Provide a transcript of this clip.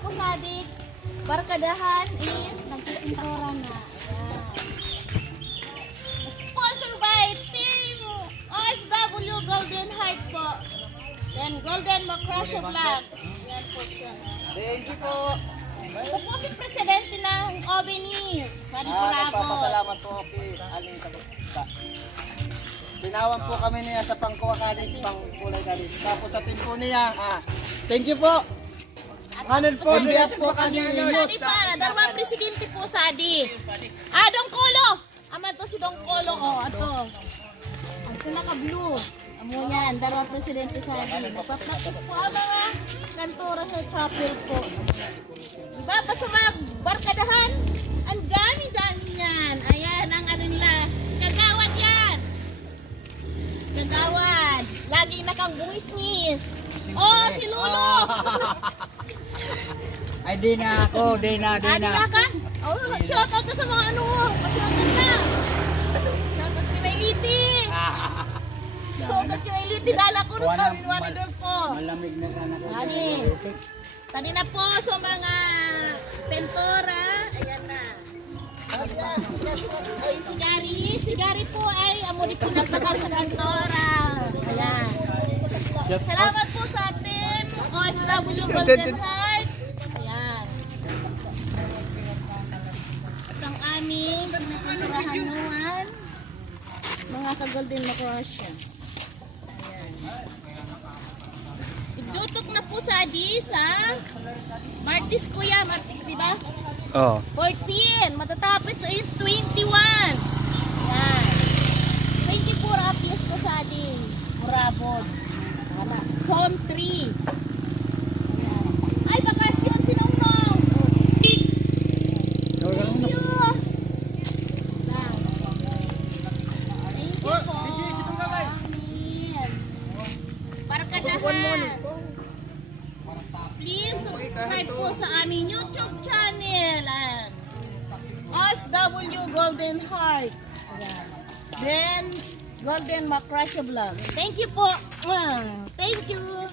po sa adik. Barkadahan is nagpipintura na. Ayan. Sponsored by Team OFW Golden Heart po. Then Golden Macrasio Vlog. Yan po siya. Thank you po. Ito po si Presidente ng OBNIS. Sari po Nagpapasalamat po kay Aling Kabukta. Pinawan po kami niya sa pangkuha kalit, pangkulay kalit. Tapos sa team po niya, thank you po. Ano po, biyak po kami. Sari pa, darwa Presidente po sa adik. Dong Kolo. Ama to si Dong Kolo. Ato. Ang pinaka-blue. Amo yan, darwa Presidente sa adik. Nagpa-practice po ang mga kantora sa chapel po. Diba, basta mga barkadahan, ang dami-dami yan. Ayan, ang ano nila, si Kagawad yan. Si Kagawad, laging nakang-buwisnis. Si Lolo. Ay, di na ako, di na. Di ka? Shout out ka sa mga ano, pa-shoutout na. Shoutout kay Mayliti. Shoutout kay Mayliti, dala ko na kami doon po. Malamig na sana po. Tadi na po sa mga pentora. Ayan na. Ay, si Gary po ay amo dito nagtakar sa pentora. Ayan. Salamat po sa team OFW Golden Heart. Ayan. At ang aming pinapinturahan nuan mga ka-Golden Macrasio. Dutok na po sa Martis kuya, Martis diba? Oh. 14, matatapos is 21. Yan. 24 apias po sa Murabog. Zone 3. Yan. Ay, bakasyon sinunong. Thank you. Thank you po. Ayan. Barkadahan. Please subscribe po sa aming YouTube channel and OFW Golden Heart. Then Golden Macrasio Vlog. Thank you po. Thank you.